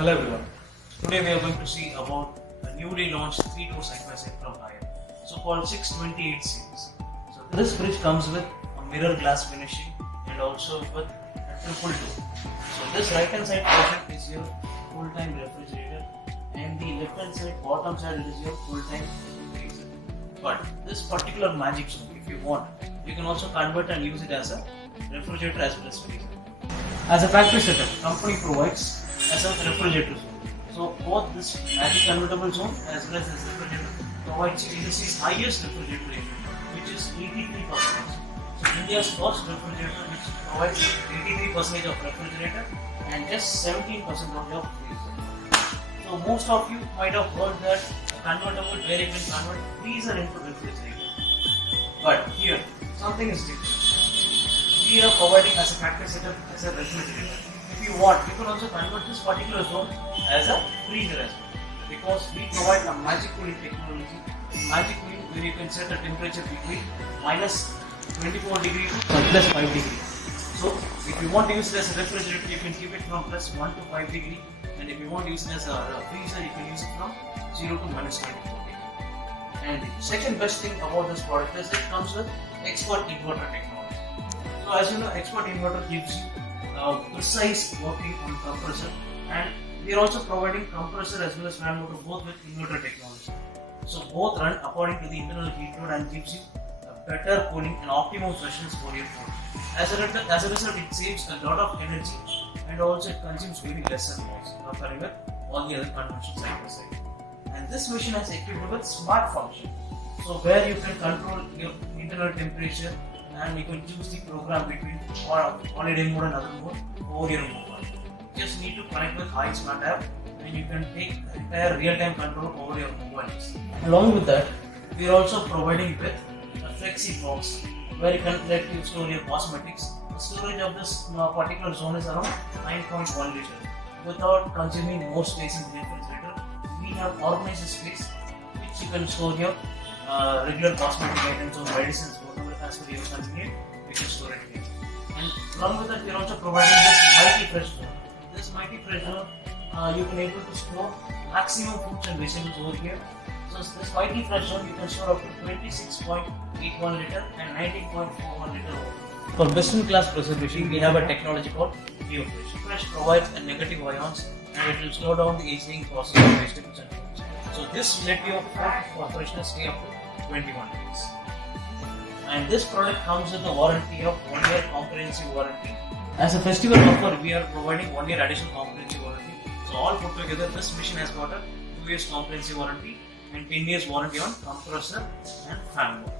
Hello everyone. Today we are going to see about a newly launched 3-door side-by-side from Hyatt, so called 628 series. So this fridge comes with a mirror glass finishing and also with a triple door. So this right hand side portion is your full-time refrigerator and the left hand side bottom side is your full-time freezer. But this particular magic zone, if you want, you can also convert and use it as a refrigerator as well as freezer. As a factory setup, company provides as a refrigerator zone. So both this magic convertible zone as well as this refrigerator provides you industry's highest refrigerator rating, which is 83%. So India's first refrigerator which provides 83% of refrigerator and just 17% of your freezer. So most of you might have heard that a convertible where you can convert freezer into refrigerator. But here something is different. We are providing as a factory setup as a refrigerator. If you want, you can also convert this particular zone as a freezer as well. Because we provide a magic cooling technology, magic cooling where you can set a temperature between minus 24 degree to plus 5 degree. So if you want to use it as a refrigerator, you can keep it from plus 1 to 5 degree, and if you want to use it as a freezer, you can use it from 0 to minus 24 degree. And the second best thing about this product is it comes with expert inverter technology. So as you know, expert inverter gives you precise working on compressor, and we are also providing compressor as well as fan motor both with inverter technology. So both run according to the internal heat load and gives you a better cooling and optimum freshness for your food. As a result, it saves a lot of energy and also it consumes very lesser noise comparing with all the other conventional side by side. And this machine has equipped with smart function, so where you can control your internal temperature and you can choose the program between holiday mode and other mode over your mobile. You just need to connect with Hyatt Smart app and you can take entire real-time control over your mobile. Along with that, we are also providing with a flexi box where you can let you store your cosmetics. The storage of this particular zone is around 9.1 liter. Without consuming more space in the refrigerator, we have organized space which you can store your regular cosmetic items or medicines, whatever as per your convenience, we can store it here. And along with that, we are also providing this mighty fresh zone. This mighty fresh zone, you can able to store maximum fruits and vegetables over here. So this mighty fresh zone, you can store up to 26.81 liter and 19.41 liter over. For best-in-class preservation, we have a technology called BioFresh. Fresh provides a negative ions and it will slow down the aging process of vegetables and fruits. So this will let your food for freshness stay up to 21 days. And this product comes with a warranty of 1 year comprehensive warranty. As a festival offer, we are providing 1 year additional comprehensive warranty. So all put together, this machine has got a 2 years comprehensive warranty and 10 years warranty on compressor and fan motor.